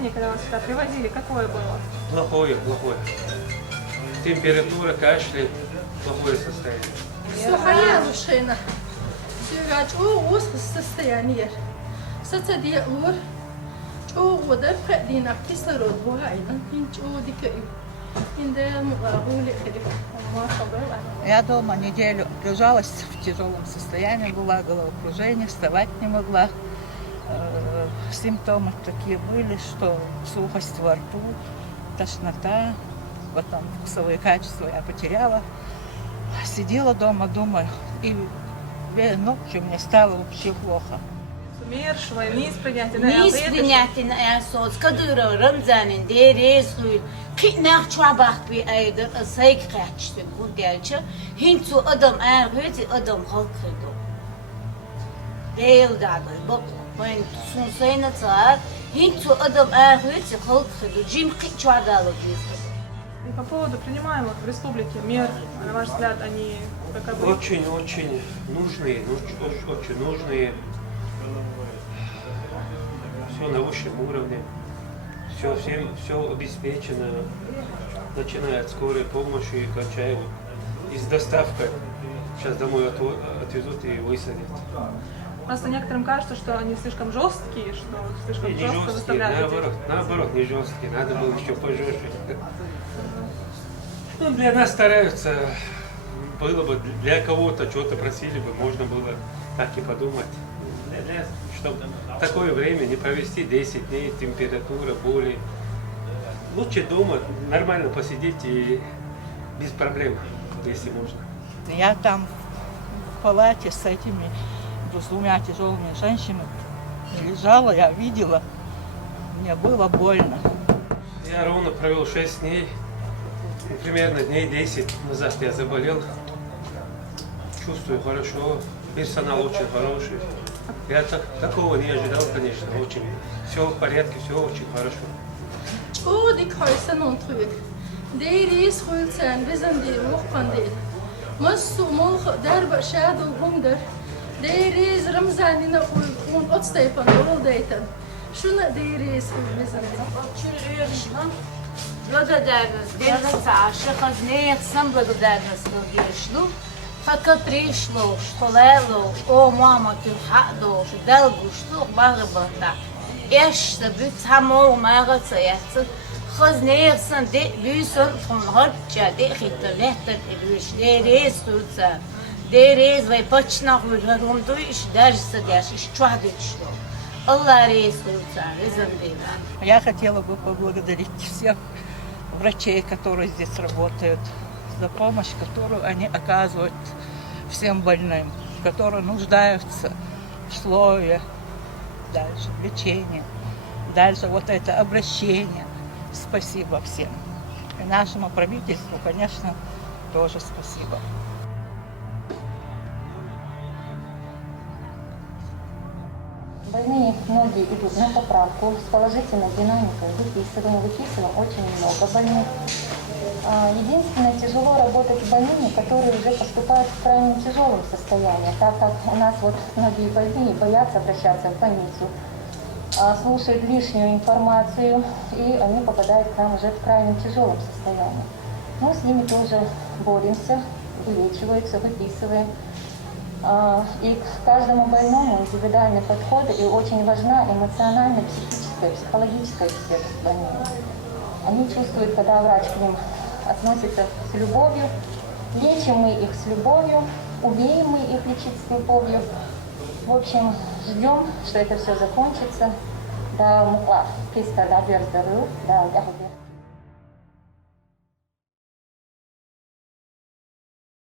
состояние, когда вас сюда привозили? Какое было? Плохое, плохое. Температура, кашель, плохое состояние. Сухая лушина. Сюгач о состояние. Сацадия ур. О вода предина кислород вайна. Инч о дикаю. Я дома неделю лежалась в тяжелом состоянии, была головокружение, вставать не могла. Симптомы такие были, что сухость во рту, тошнота, потом вкусовые качества я потеряла. Сидела дома, думаю, и ночью мне стало вообще плохо. Умершего, неиспринятина асос, кадыра рамзанин дерезгül, kitnах çabak bir aydır, sayık kaçtı bu gelçe, hintu adam erhüti adam halkıdı. Değil dadı, bak, ben sunsayna çağır, hintu adam erhüti halkıdı, jim kıçadalı bizdir. По поводу принимаемых в республике мер, на ваш взгляд, они каковы? Очень нужные, очень нужные. Все на высшем уровне, все обеспечено, начиная от скорой помощи и кончая и с доставкой. Сейчас домой отвезут и высадят. Просто некоторым кажется, что они слишком жесткие, что слишком И не жестко жесткие, заставляют наоборот, не жесткие, надо было еще пожестче. Ну, для нас стараются, было бы для кого-то что-то просили бы, можно было так и подумать. Чтобы такое время не провести 10 дней, температура, боли. Лучше дома нормально посидеть и без проблем, если можно. Я там в палате с этими двумя тяжелыми женщинами лежала, я видела, мне было больно. Я ровно провел 6 дней, примерно дней 10 назад я заболел. Чувствую хорошо, персонал очень хороший. Я такого не ожидал, конечно, очень. Все в порядке, все очень хорошо. O dikaysa non trygg. Deris skjutsen bizandi muqpandil. Masu mulh darba shadu hunger. Deris ramzanina un otstaypan oruldaytan. Şuna deris bizandi. Благодарность, Саша, хазнех, сам благодарность Богишлу. Хака пришло, что лело, о мама, ты хадо, что долго, что барбата. Эш, забыть само умираться, яйца. Хазнех, сан, де, бюсон, фон хатча, де, хита, лехта, деш, де, рез, туца. Де, рез, вай, почна, хурхарум, туиш, даже садяш, иш, чуадычло. Аллах рез, туца, резандина. Я хотела бы поблагодарить всех врачей, которые здесь работают, за помощь, которую они оказывают всем больным, которые нуждаются в слове, дальше в лечении, дальше вот это обращение. Спасибо всем. И нашему правительству, конечно, тоже спасибо. Больные многие идут на поправку с положительной динамикой, выписываем очень много больных. Единственное, тяжело работать с больными, которые уже поступают в крайне тяжелом состоянии, так как у нас вот многие больные боятся обращаться в больницу, слушают лишнюю информацию, и они попадают к нам уже в крайне тяжелом состоянии. Мы с ними тоже боремся, вылечиваются, выписываем. И к каждому больному индивидуальный подход, и очень важна эмоциональная, психическая, психологическая беседа с больными. Они чувствуют, когда врач к ним относится с любовью, лечим мы их с любовью, умеем мы их лечить с любовью. В общем, ждем, что это все закончится. Да, мукла, киста, да, здоровья, да,